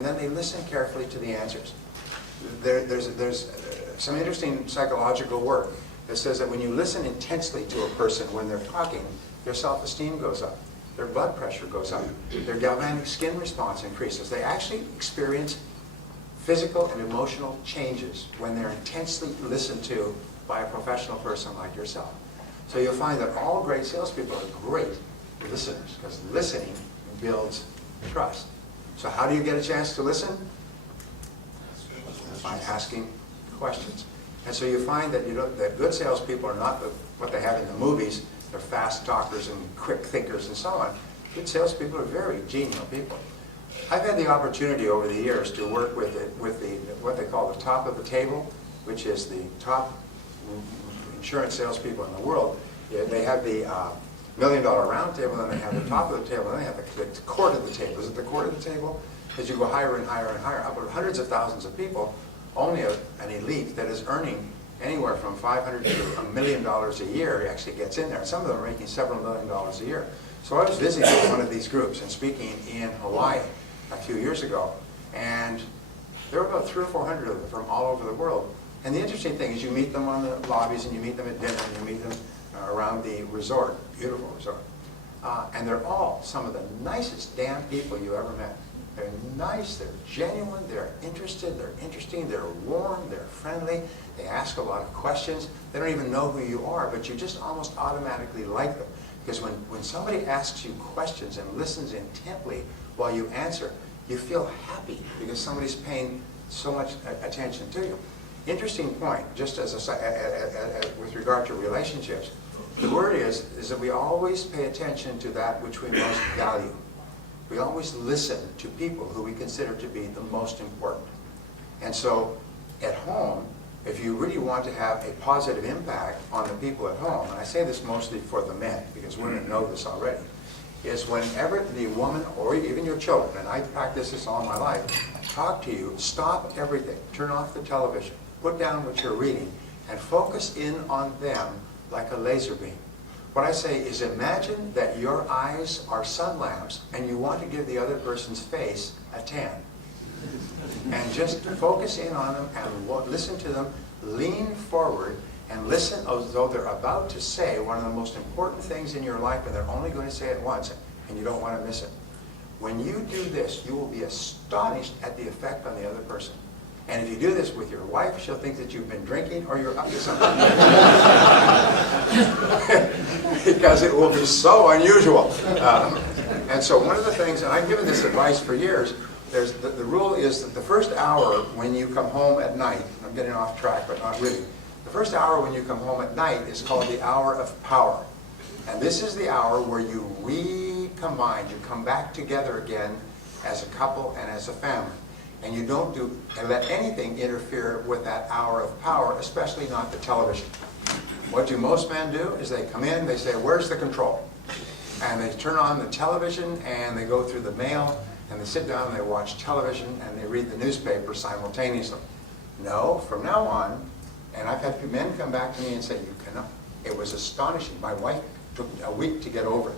and then they listen carefully to the answers. There's some interesting psychological work that says that when you listen intensely to a person when they're talking, their self-esteem goes up, their blood pressure goes up, their galvanic skin response increases. They actually experience physical and emotional changes when they're intensely listened to by a professional person like yourself. So you'll find that all great salespeople are great listeners, because listening builds trust. So how do you get a chance to listen? By asking questions. And so you find that that good salespeople are not what they have in the movies. They're fast talkers and quick thinkers and so on. Good salespeople are very genial people. I've had the opportunity over the years to work with what they call the top of the table, which is the top insurance salespeople in the world. They have the $1 million round table, and then they have the top of the table, and then they have the court of the table. Is it the court of the table? As you go higher and higher and higher, up with hundreds of thousands of people, only an elite that is earning anywhere from $500 to $1 million a year actually gets in there. Some of them are making several $1 million a year. So I was visiting one of these groups and speaking in Hawaii a few years ago, and there were about 300 or 400 of them from all over the world. And the interesting thing is you meet them on the lobbies, and you meet them at dinner, and you meet them around the resort, beautiful resort. And they're all some of the nicest damn people you ever met. They're nice, they're genuine, they're interested, they're interesting, they're warm, they're friendly, they ask a lot of questions. They don't even know who you are, but you just almost automatically like them. Because when somebody asks you questions and listens intently while you answer, you feel happy because somebody's paying so much attention to you. Interesting point, just as with regard to relationships, the word is that we always pay attention to that which we most value. We always listen to people who we consider to be the most important. And so at home, if you really want to have a positive impact on the people at home, and I say this mostly for the men, because women know this already, is whenever the woman or even your children, and I practice this all my life, talk to you, stop everything, turn off the television, put down what you're reading, and focus in on them like a laser beam. What I say is imagine that your eyes are sun lamps and you want to give the other person's face a tan. And just focus in on them and listen to them, lean forward and listen as though they're about to say one of the most important things in your life, and they're only going to say it once and you don't want to miss it. When you do this, you will be astonished at the effect on the other person. And if you do this with your wife, she'll think that you've been drinking or you're up to something. Because it will be so unusual. And so one of the things, and I've given this advice for years, the rule is that the first hour when you come home at night, I'm getting off track, but not really. The first hour when you come home at night is called the hour of power. And this is the hour where you recombine, you come back together again as a couple and as a family. And you don't let anything interfere with that hour of power, especially not the television. What do most men do is they come in, they say, where's the control? And they turn on the television and they go through the mail and they sit down and they watch television and they read the newspaper simultaneously. No, from now on, and I've had men come back to me and say, you cannot. It was astonishing. My wife took a week to get over it.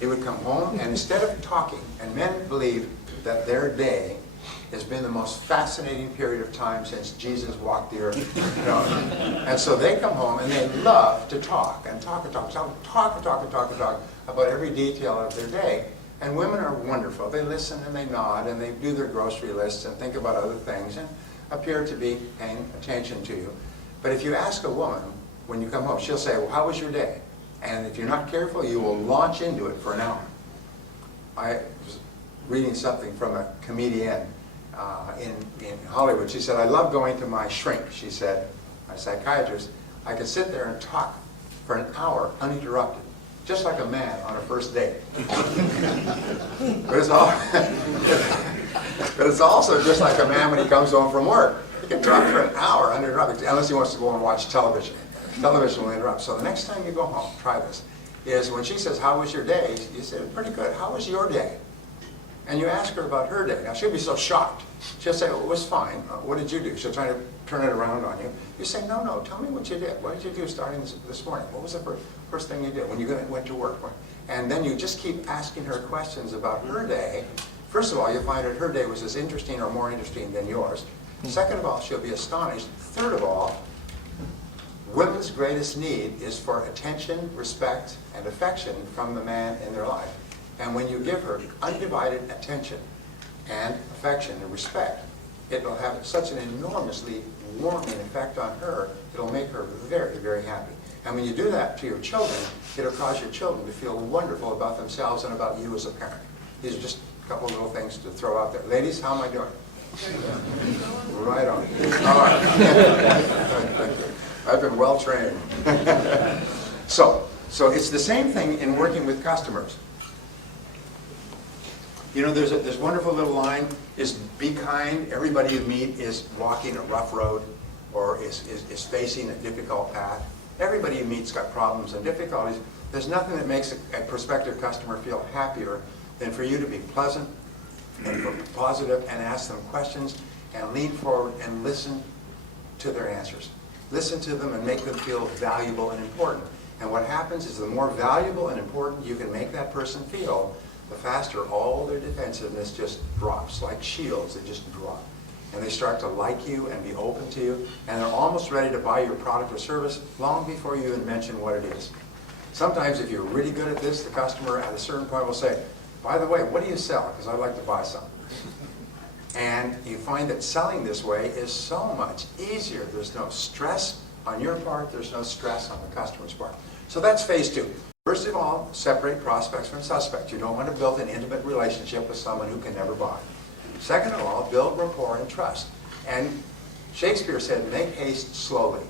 They would come home and instead of talking, and men believe that their day has been the most fascinating period of time since Jesus walked the earth. And so they come home and they love to talk and talk about every detail of their day. And women are wonderful. They listen and they nod and they do their grocery lists and think about other things and appear to be paying attention to you. But if you ask a woman when you come home, she'll say, well, how was your day? And if you're not careful, you will launch into it for an hour. I was reading something from a comedian in Hollywood. She said, I love going to my shrink, she said, my psychiatrist. I could sit there and talk for an hour uninterrupted, just like a man on a first date. But it's also just like a man when he comes home from work. He can talk for an hour uninterrupted, unless he wants to go and watch television. Television will interrupt. So the next time you go home, try this, is when she says, how was your day? You say, pretty good. How was your day? And you ask her about her day. Now, she'll be so shocked. She'll say, well, it was fine. What did you do? She'll try to turn it around on you. You say, no, tell me what you did. What did you do starting this morning? What was the first thing you did when you went to work? And then you just keep asking her questions about her day, First of all, you'll find that her day was as interesting or more interesting than yours. Second of all, she'll be astonished. Third of all, women's greatest need is for attention, respect, and affection from the man in their life. And when you give her undivided attention and affection and respect, it will have such an enormously warming effect on her, it'll make her very, very happy. And when you do that to your children, it'll cause your children to feel wonderful about themselves and about you as a parent. These are just a couple of little things to throw out there. Ladies, how am I doing? Right on. All right. I've been well trained. So it's the same thing in working with customers. You know, there's this wonderful little line, is be kind. Everybody you meet is walking a rough road or is facing a difficult path. Everybody you meet's got problems and difficulties. There's nothing that makes a prospective customer feel happier than for you to be pleasant and positive and ask them questions and lean forward and listen to their answers. Listen to them and make them feel valuable and important. And what happens is the more valuable and important you can make that person feel, the faster all their defensiveness just drops, like shields, they just drop. And they start to like you and be open to you, and they're almost ready to buy your product or service long before you even mention what it is. Sometimes if you're really good at this, the customer at a certain point will say, by the way, what do you sell? Because I'd like to buy some. And you find that selling this way is so much easier. There's no stress on your part, there's no stress on the customer's part. So that's phase two. First of all, separate prospects from suspects. You don't want to build an intimate relationship with someone who can never buy. Second of all, build rapport and trust. And Shakespeare said, make haste slowly.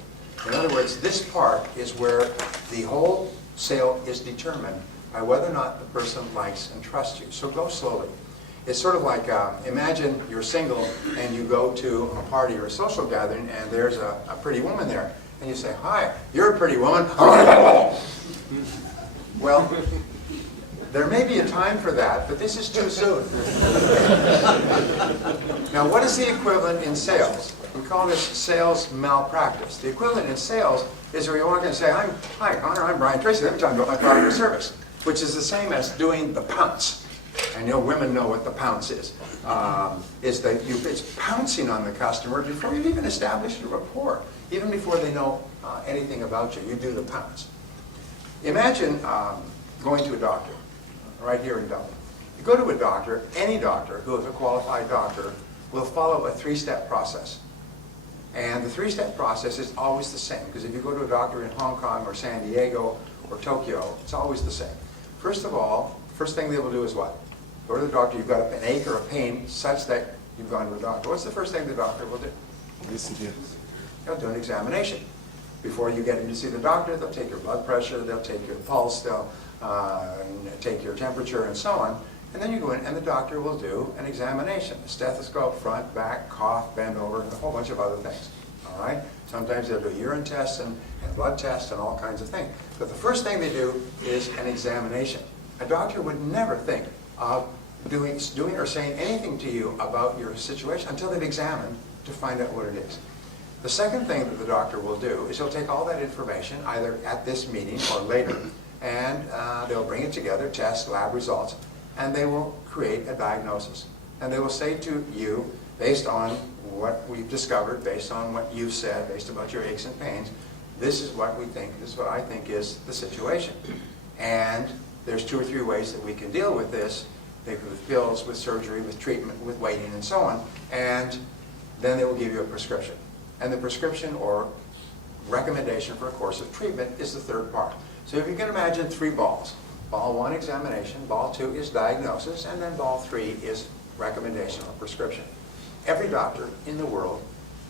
In other words, this part is where the whole sale is determined by whether or not the person likes and trusts you. So go slowly. It's sort of like, imagine you're single and you go to a party or a social gathering and there's a pretty woman there. And you say, hi, you're a pretty woman. Well, there may be a time for that, but this is too soon. Now, what is the equivalent in sales? We call this sales malpractice. The equivalent in sales is where you walk in and say, hi, Connor, I'm Brian Tracy. Let me tell you about my product or service, which is the same as doing the pounce. And you know, women know what the pounce is. It's pouncing on the customer before you've even established a rapport, even before they know anything about you. You do the pounce. Imagine going to a doctor, right here in Dublin. You go to a doctor, any doctor who is a qualified doctor will follow a three-step process. And the three-step process is always the same, because if you go to a doctor in Hong Kong or San Diego or Tokyo, it's always the same. First of all, first thing they will do is what? Go to the doctor, you've got an ache or a pain such that you've gone to a doctor. What's the first thing the doctor will do? Listen to you. They'll do an examination. Before you get in to see the doctor, they'll take your blood pressure, they'll take your pulse, they'll take your temperature and so on. And then you go in and the doctor will do an examination. A stethoscope, front, back, cough, bend over, and a whole bunch of other things. All right? Sometimes they'll do urine tests and blood tests and all kinds of things. But the first thing they do is an examination. A doctor would never think of doing or saying anything to you about your situation until they've examined to find out what it is. The second thing that the doctor will do is he'll take all that information, either at this meeting or later, and they'll bring it together, test, lab results, and they will create a diagnosis. And they will say to you, based on what we've discovered, based on what you've said, based about your aches and pains, this is what we think, this is what I think is the situation. And there's 2 or 3 ways that we can deal with this, with pills, with surgery, with treatment, with waiting, and so on. And then they will give you a prescription. And the prescription or recommendation for a course of treatment is the third part. So if you can imagine 3 balls. Ball 1, examination. Ball 2 is diagnosis. And then ball 3 is recommendation or prescription. Every doctor in the world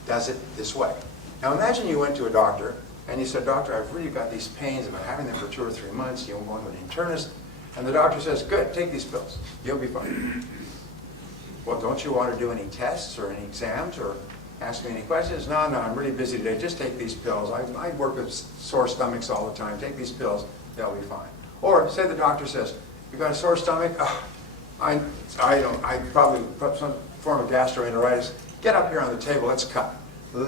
does it this way. Now imagine you went to a doctor and you said, doctor, I've really got these pains. I've been having them for 2 or 3 months. You're going to an internist. And the doctor says, good, take these pills. You'll be fine. Well, don't you want to do any tests or any exams or ask me any questions? No, I'm really busy today. Just take these pills. I work with sore stomachs all the time. Take these pills. They'll be fine. Or say the doctor says, you got a sore stomach? Oh, I probably put some form of gastroenteritis. Get up here on the table. Let's cut.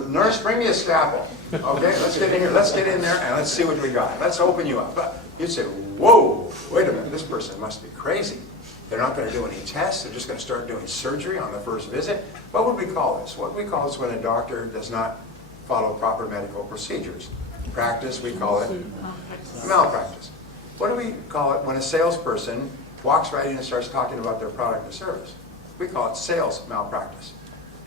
Nurse, bring me a scalpel. Okay, let's get in here. Let's get in there and let's see what we got. Let's open you up. But you'd say, whoa, wait a minute. This person must be crazy. They're not going to do any tests. They're just going to start doing surgery on the first visit. What would we call this? What we call this when a doctor does not follow proper medical procedures. Practice, we call it malpractice. What do we call it when a salesperson walks right in and starts talking about their product or service? We call it sales malpractice.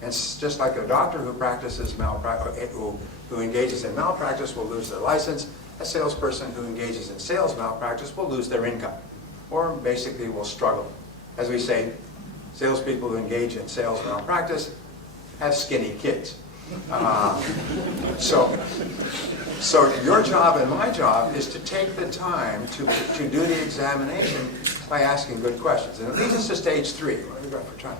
And it's just like a doctor who practices who engages in malpractice will lose their license. A salesperson who engages in sales malpractice will lose their income, or basically will struggle. As we say, salespeople who engage in sales malpractice have skinny kids. So your job and my job is to take the time to do the examination by asking good questions. And it leads us to stage 3. What have we got for time?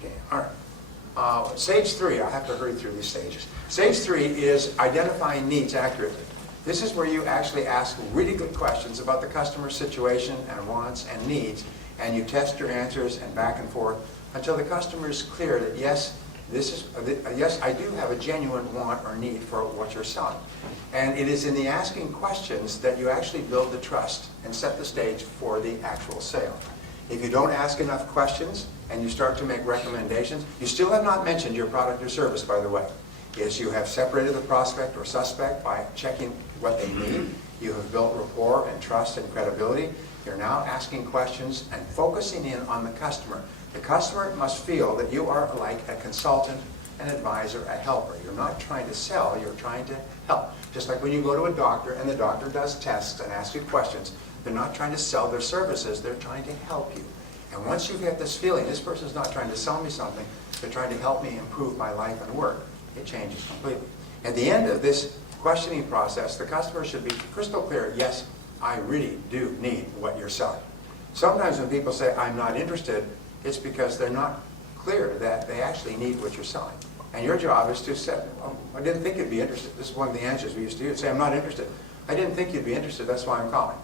Okay, all right. Stage 3, I have to hurry through these stages. Stage 3 is identifying needs accurately. This is where you actually ask really good questions about the customer's situation and wants and needs, and you test your answers and back and forth until the customer is clear that yes, yes, I do have a genuine want or need for what you're selling. And it is in the asking questions that you actually build the trust and set the stage for the actual sale. If you don't ask enough questions and you start to make recommendations, you still have not mentioned your product or service, by the way. Yes, you have separated the prospect or suspect by checking what they need. You have built rapport and trust and credibility. You're now asking questions and focusing in on the customer. The customer must feel that you are like a consultant, an advisor, a helper. You're not trying to sell, you're trying to help. Just like when you go to a doctor and the doctor does tests and asks you questions, they're not trying to sell their services, they're trying to help you. And once you get this feeling, this person's not trying to sell me something, they're trying to help me improve my life and work, it changes completely. At the end of this questioning process, the customer should be crystal clear, yes, I really do need what you're selling. Sometimes when people say, I'm not interested, it's because they're not clear that they actually need what you're selling. And your job is to say, oh, I didn't think you'd be interested. This is one of the answers we used to use. Say, I'm not interested. I didn't think you'd be interested, that's why I'm calling.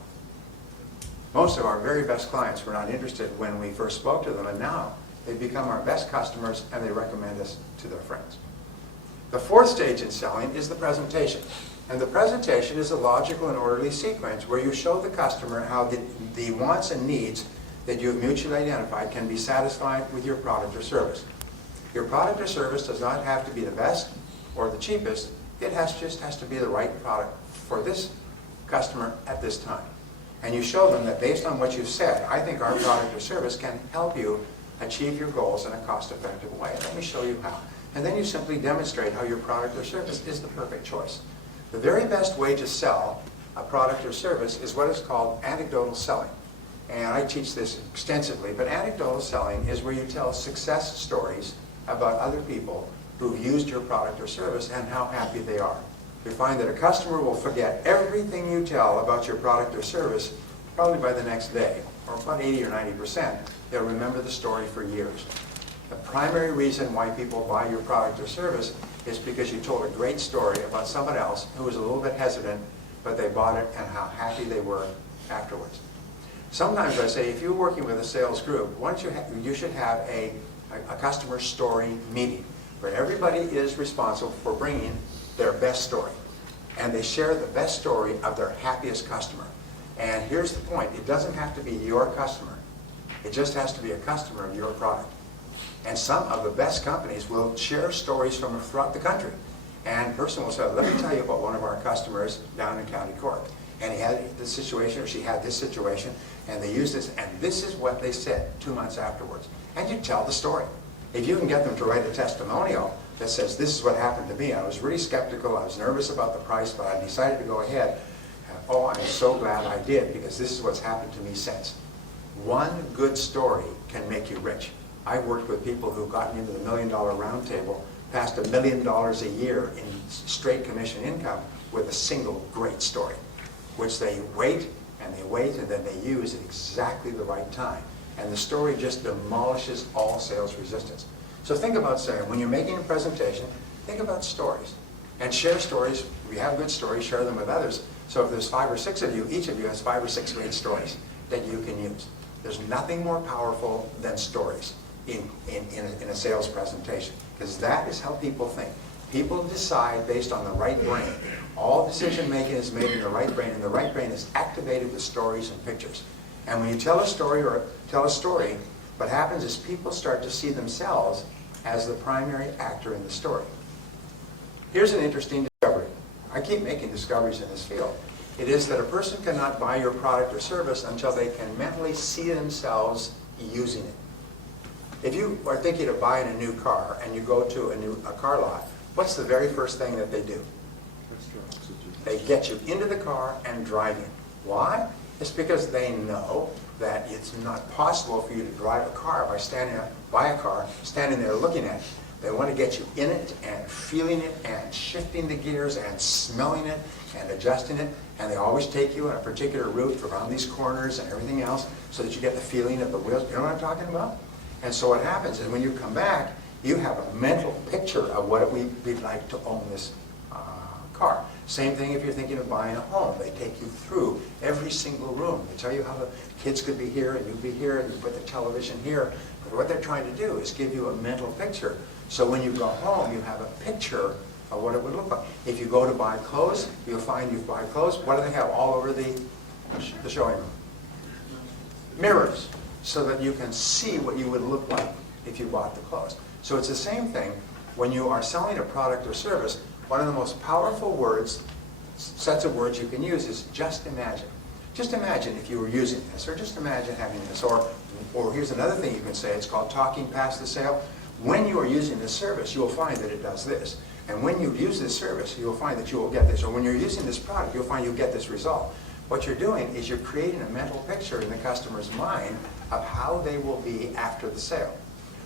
Most of our very best clients were not interested when we first spoke to them, and now they've become our best customers and they recommend us to their friends. The fourth stage in selling is the presentation. And the presentation is a logical and orderly sequence where you show the customer how the wants and needs that you have mutually identified can be satisfied with your product or service. Your product or service does not have to be the best or the cheapest. It just has to be the right product for this customer at this time. And you show them that based on what you've said, I think our product or service can help you achieve your goals in a cost-effective way. Let me show you how. And then you simply demonstrate how your product or service is the perfect choice. The very best way to sell a product or service is what is called anecdotal selling. And I teach this extensively, but anecdotal selling is where you tell success stories about other people who've used your product or service and how happy they are. You find that a customer will forget everything you tell about your product or service probably by the next day, or about 80 or 90%. They'll remember the story for years. The primary reason why people buy your product or service is because you told a great story about someone else who was a little bit hesitant, but they bought it and how happy they were afterwards. Sometimes I say, if you're working with a sales group, you should have a customer story meeting where everybody is responsible for bringing their best story. And they share the best story of their happiest customer. And here's the point, it doesn't have to be your customer. It just has to be a customer of your product. And some of the best companies will share stories from throughout the country. And a person will say, let me tell you about one of our customers down in County Cork. And he had this situation, or she had this situation, and they used this, and this is what they said 2 months afterwards. And you tell the story. If you can get them to write a testimonial that says, this is what happened to me, I was really skeptical, I was nervous about the price, but I decided to go ahead. Oh, I'm so glad I did, because this is what's happened to me since. One good story can make you rich. I've worked with people who've gotten into the $1 Million Round Table, past $1 million a year in straight commission income with a single great story, which they wait, and then they use at exactly the right time. And the story just demolishes all sales resistance. So think about saying, when you're making a presentation, think about stories. And share stories. If you have good stories, share them with others. So if there's 5 or 6 of you, each of you has 5 or 6 great stories that you can use. There's nothing more powerful than stories in a sales presentation, because that is how people think. People decide based on the right brain. All decision making is made in the right brain, and the right brain is activated with stories and pictures. And when you tell a story, what happens is people start to see themselves as the primary actor in the story. Here's an interesting discovery. I keep making discoveries in this field. It is that a person cannot buy your product or service until they can mentally see themselves using it. If you are thinking of buying a new car and you go to a car lot, what's the very first thing that they do? They get you into the car and drive you. Why? It's because they know that it's not possible for you to drive a car buy a car, standing there looking at it. They want to get you in it and feeling it and shifting the gears and smelling it and adjusting it. And they always take you on a particular route around these corners and everything else so that you get the feeling of the wheels. You know what I'm talking about? And so what happens is when you come back, you have a mental picture of what it would be like to own this car. Same thing if you're thinking of buying a home. They take you through every single room. They tell you how the kids could be here and you'd be here and you put the television here. But what they're trying to do is give you a mental picture. So when you go home, you have a picture of what it would look like. If you go to buy clothes, you'll find you buy clothes. What do they have all over the showing room? Mirrors, so that you can see what you would look like if you bought the clothes. So it's the same thing when you are selling a product or service. One of the most powerful sets of words you can use is just imagine. Just imagine if you were using this, or just imagine having this, or here's another thing you can say, it's called talking past the sale. When you are using this service, you will find that it does this. And when you use this service, you will find that you will get this. Or when you're using this product, you'll find you'll get this result. What you're doing is you're creating a mental picture in the customer's mind of how they will be after the sale.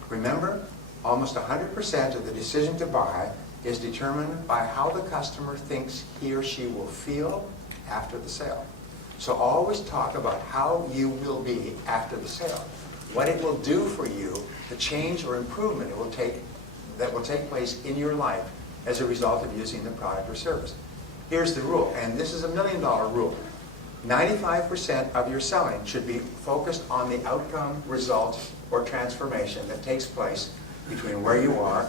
Remember, almost 100% of the decision to buy is determined by how the customer thinks he or she will feel after the sale. So always talk about how you will be after the sale. What it will do for you, the change or improvement that will take place in your life as a result of using the product or service. Here's the rule, and this is $1 million rule. 95% of your selling should be focused on the outcome, result, or transformation that takes place between where you are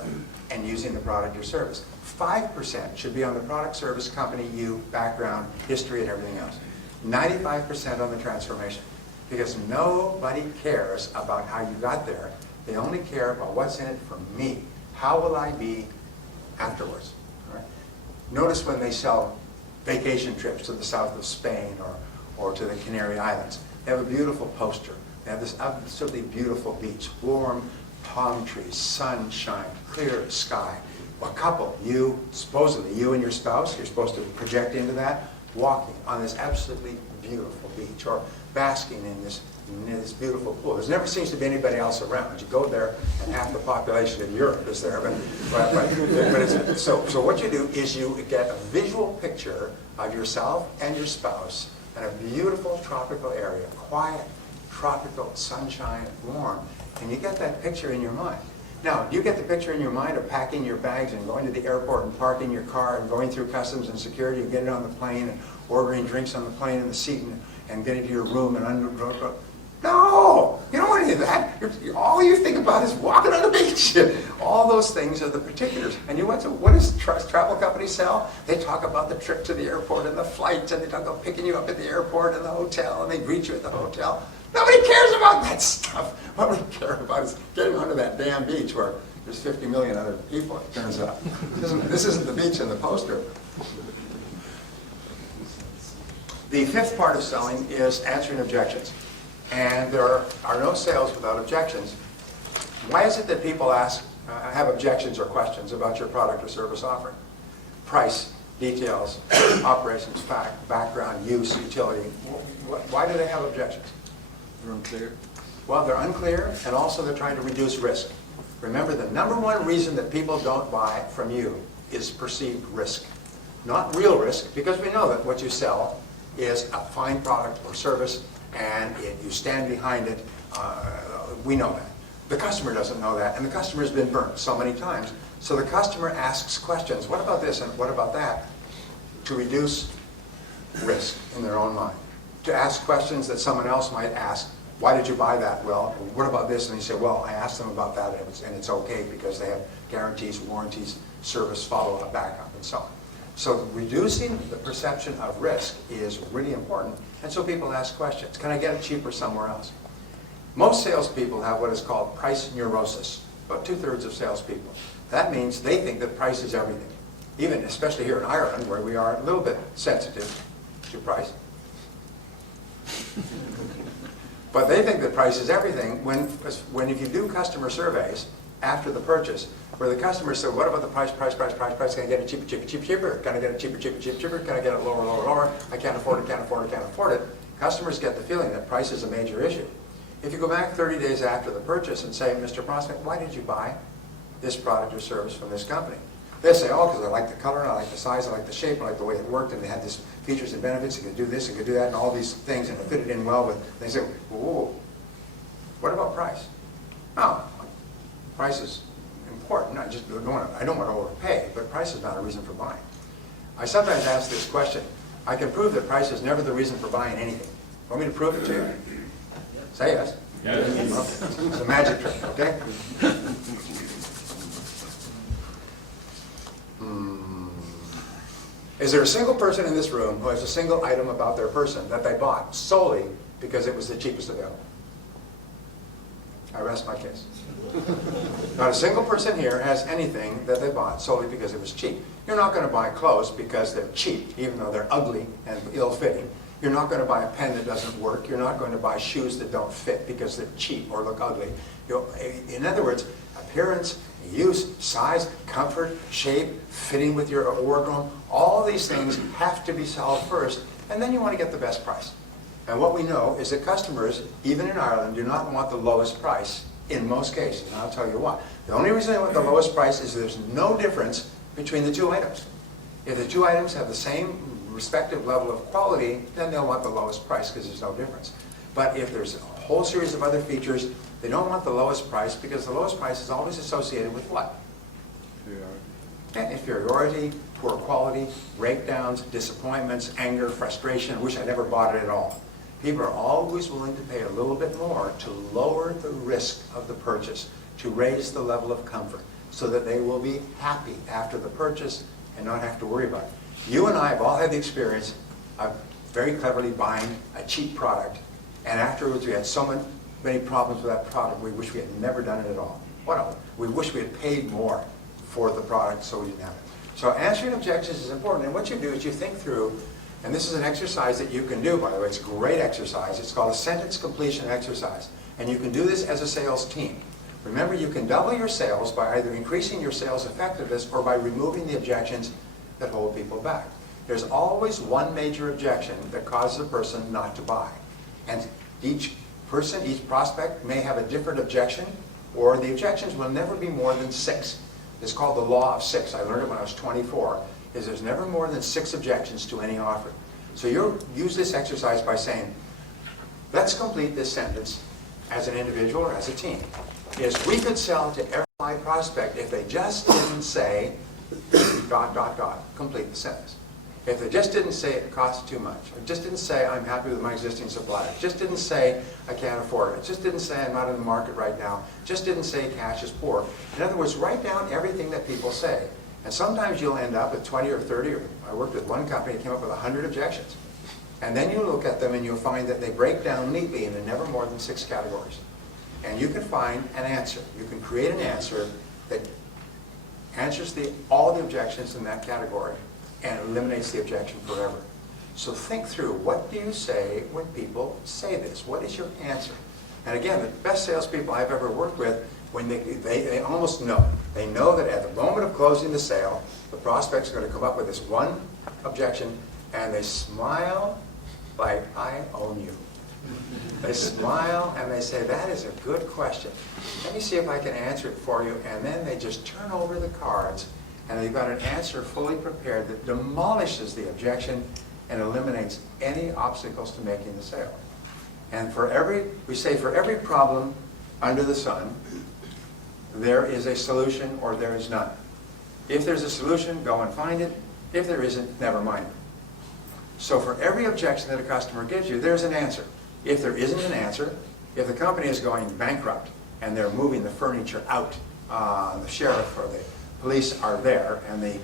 and using the product or service. 5% should be on the product, service, company, you, background, history, and everything else. 95% on the transformation. Because nobody cares about how you got there. They only care about what's in it for me. How will I be afterwards? All right? Notice when they sell vacation trips to the south of Spain or to the Canary Islands. They have a beautiful poster. They have this absolutely beautiful beach, warm palm trees, sunshine, clear sky. A couple, supposedly you and your spouse, you're supposed to project into that, walking on this absolutely beautiful beach or basking in this beautiful pool. There never seems to be anybody else around. You go there and half the population of Europe is there. So what you do is you get a visual picture of yourself and your spouse in a beautiful tropical area, quiet, tropical, sunshine, warm, and you get that picture in your mind. Now, you get the picture in your mind of packing your bags and going to the airport and parking your car and going through customs and security and getting on the plane and ordering drinks on the plane in the seat and getting to your room and no, you don't want any of that. All you think about is walking on the beach. All those things are the particulars. And what does travel companies sell? They talk about the trip to the airport and the flights, and they talk about picking you up at the airport and the hotel, and they greet you at the hotel. Nobody cares about that stuff. What we care about is getting onto that damn beach where there's 50 million other people, it turns out. This isn't the beach in the poster. The fifth part of selling is answering objections. And there are no sales without objections. Why is it that people have objections or questions about your product or service offering? Price, details, operations, background, use, utility. Why do they have objections? They're unclear. Well, they're unclear, and also they're trying to reduce risk. Remember, the number one reason that people don't buy from you is perceived risk. Not real risk, because we know that what you sell is a fine product or service, and you stand behind it. We know that. The customer doesn't know that, and the customer's been burnt so many times. So the customer asks questions, what about this and what about that, to reduce risk in their own mind. To ask questions that someone else might ask, why did you buy that? Well, what about this? And you say, well, I asked them about that, and it's okay because they have guarantees, warranties, service, follow-up, backup, and so on. So reducing the perception of risk is really important. And so people ask questions. Can I get it cheaper somewhere else? Most salespeople have what is called price neurosis, about 2/3 of salespeople. That means they think that price is everything. Even, especially here in Ireland, where we are a little bit sensitive to price. But they think that price is everything when if you do customer surveys after the purchase, where the customers say, what about the price, price, can I get it cheaper, cheaper, cheaper, cheaper? Can I get it cheaper, cheaper, cheaper, cheaper? Can I get it lower, lower, lower? I can't afford it, can't afford it, can't afford it. Customers get the feeling that price is a major issue. If you go back 30 days after the purchase and say, Mr. Prospect, why did you buy this product or service from this company? They say, oh, because I like the color, and I like the size, I like the shape, I like the way it worked, and they had these features and benefits, it could do this, it could do that, and all these things, and it fitted in well with, they say, whoa, what about price? Oh, price is important. I just don't want to overpay, but price is not a reason for buying. I sometimes ask this question. I can prove that price is never the reason for buying anything. Want me to prove it to you? Say yes. Yes. Okay. It's a magic trick, okay? Is there a single person in this room who has a single item about their person that they bought solely because it was the cheapest available? I rest my case. Not a single person here has anything that they bought solely because it was cheap. You're not going to buy clothes because they're cheap, even though they're ugly and ill-fitting. You're not going to buy a pen that doesn't work. You're not going to buy shoes that don't fit because they're cheap or look ugly. In other words, appearance, use, size, comfort, shape, fitting with your wardrobe, all these things have to be solved first, and then you want to get the best price. And what we know is that customers, even in Ireland, do not want the lowest price in most cases. And I'll tell you why. The only reason they want the lowest price is there's no difference between the two items. If the two items have the same respective level of quality, then they'll want the lowest price because there's no difference. But if there's a whole series of other features, they don't want the lowest price because the lowest price is always associated with what? Inferiority, poor quality, breakdowns, disappointments, anger, frustration, wish I never bought it at all. People are always willing to pay a little bit more to lower the risk of the purchase, to raise the level of comfort, so that they will be happy after the purchase and not have to worry about it. You and I have all had the experience of very cleverly buying a cheap product, and afterwards we had so many problems with that product, we wish we had never done it at all. What else? We wish we had paid more for the product so we didn't have it. So answering objections is important, and what you do is you think through, and this is an exercise that you can do, by the way. It's a great exercise. It's called a sentence completion exercise. And you can do this as a sales team. Remember, you can double your sales by either increasing your sales effectiveness or by removing the objections that hold people back. There's always one major objection that causes a person not to buy. And each person, each prospect may have a different objection, or the objections will never be more than 6. It's called the law of 6. I learned it when I was 24. Is there's never more than 6 objections to any offer. So you use this exercise by saying, let's complete this sentence as an individual or as a team. Is we could sell to every prospect if they just didn't say ... Complete the sentence. If they just didn't say it costs too much, or just didn't say I'm happy with my existing supplier, just didn't say I can't afford it, just didn't say I'm not in the market right now, just didn't say cash is poor. In other words, write down everything that people say. And sometimes you'll end up with 20 or 30, or I worked with one company that came up with 100 objections. And then you look at them and you'll find that they break down neatly into never more than 6 categories. And you can find an answer. You can create an answer that answers all the objections in that category and eliminates the objection forever. So think through, what do you say when people say this? What is your answer? And again, the best salespeople I've ever worked with, when they almost know. They know that at the moment of closing the sale, the prospect's going to come up with this one objection, and they smile like, I own you. They smile and they say, that is a good question. Let me see if I can answer it for you. And then they just turn over the cards, and they've got an answer fully prepared that demolishes the objection and eliminates any obstacles to making the sale. And we say for every problem under the sun, there is a solution or there is none. If there's a solution, go and find it. If there isn't, never mind it. So for every objection that a customer gives you, there's an answer. If there isn't an answer, if the company is going bankrupt and they're moving the furniture out, the sheriff or the police are there, and the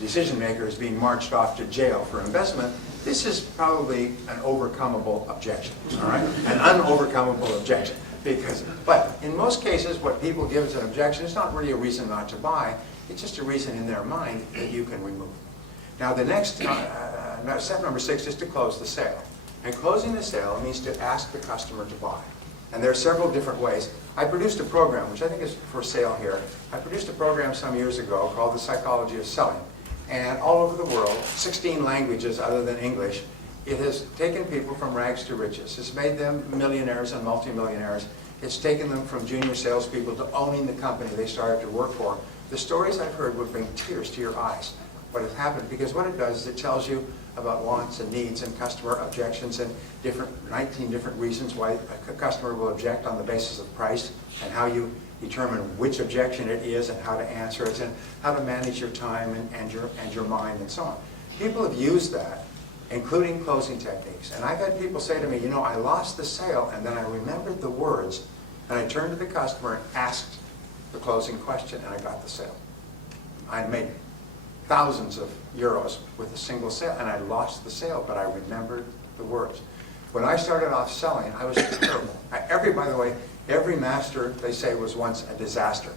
decision maker is being marched off to jail for investment, this is probably an overcomable objection, all right? An unovercomable objection. But in most cases, what people give as an objection is not really a reason not to buy. It's just a reason in their mind that you can remove. Now the next, step number 6 is to close the sale. And closing the sale means to ask the customer to buy. And there are several different ways. I produced a program, which I think is for sale here. I produced a program some years ago called The Psychology of Selling. And all over the world, 16 languages other than English, it has taken people from rags to riches. It's made them millionaires and multimillionaires. It's taken them from junior salespeople to owning the company they started to work for. The stories I've heard would bring tears to your eyes. What has happened, because what it does is it tells you about wants and needs and customer objections and 19 different reasons why a customer will object on the basis of price, and how you determine which objection it is and how to answer it, and how to manage your time and your mind and so on. People have used that, including closing techniques. And I've had people say to me, you know, I lost the sale and then I remembered the words and I turned to the customer and asked the closing question and I got the sale. I made thousands of euros with a single sale and I lost the sale, but I remembered the words. When I started off selling, I was terrible. By the way, every master, they say, was once a disaster.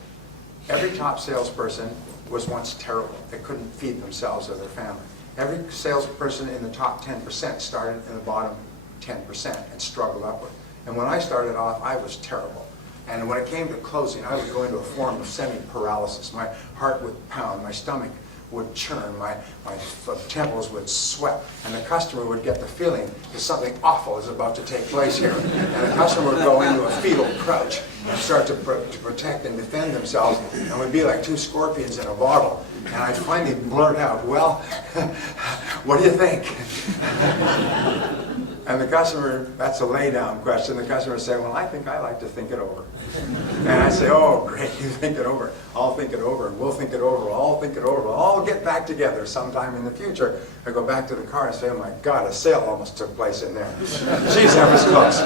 Every top salesperson was once terrible. They couldn't feed themselves or their family. Every salesperson in the top 10% started in the bottom 10% and struggled upward. And when I started off, I was terrible. And when it came to closing, I would go into a form of semi-paralysis. My heart would pound, my stomach would churn, my temples would sweat, and the customer would get the feeling that something awful is about to take place here. And the customer would go into a fetal crouch and start to protect and defend themselves, and would be like two scorpions in a bottle. And I'd finally blurt out, well, what do you think? And the customer, that's a lay-down question, the customer would say, well, I think I like to think it over. And I say, oh, great, you think it over. I'll think it over, and we'll think it over, we'll all think it over. We'll all get back together sometime in the future. I go back to the car and say, oh my God, a sale almost took place in there. Geez, that was close.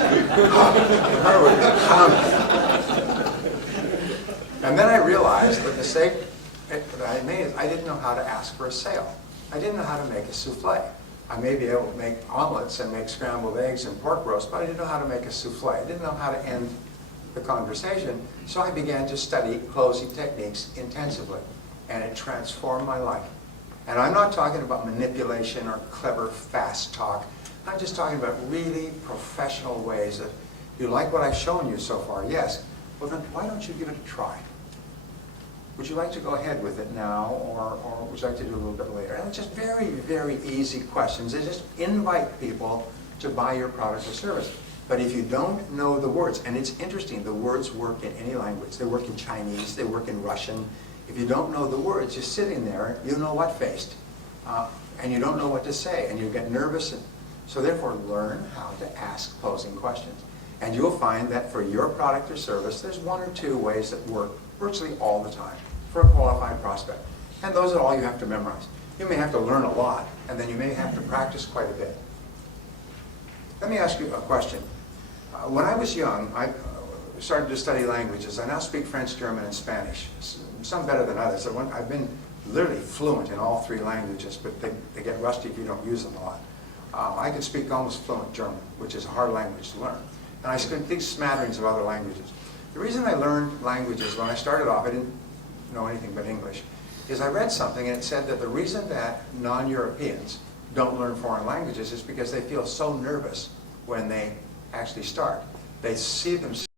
And then I realized the mistake that I made is I didn't know how to ask for a sale. I didn't know how to make a souffle. I may be able to make omelets and make scrambled eggs and pork roast, but I didn't know how to make a souffle. I didn't know how to end the conversation, so I began to study closing techniques intensively, and it transformed my life. And I'm not talking about manipulation or clever, fast talk. I'm just talking about really professional ways that you like what I've shown you so far. Yes. Well, then why don't you give it a try? Would you like to go ahead with it now, or would you like to do a little bit later? And it's just very, very easy questions. They just invite people to buy your product or service. But if you don't know the words, and it's interesting, the words work in any language. They work in Chinese, they work in Russian. If you don't know the words, you're sitting there, you know what faced, and you don't know what to say, and you get nervous. And so therefore, learn how to ask closing questions. And you'll find that for your product or service, there's one or two ways that work virtually all the time for a qualified prospect. And those are all you have to memorize. You may have to learn a lot, and then you may have to practice quite a bit. Let me ask you a question. When I was young, I started to study languages. I now speak French, German, and Spanish. Some better than others. I've been literally fluent in all 3 languages, but they get rusty if you don't use them a lot. I can speak almost fluent German, which is a hard language to learn. And I speak smatterings of other languages. The reason I learned languages when I started off, I didn't know anything but English, is I read something and it said that the reason that non-Europeans don't learn foreign languages is because they feel so nervous when they actually start. They see themselves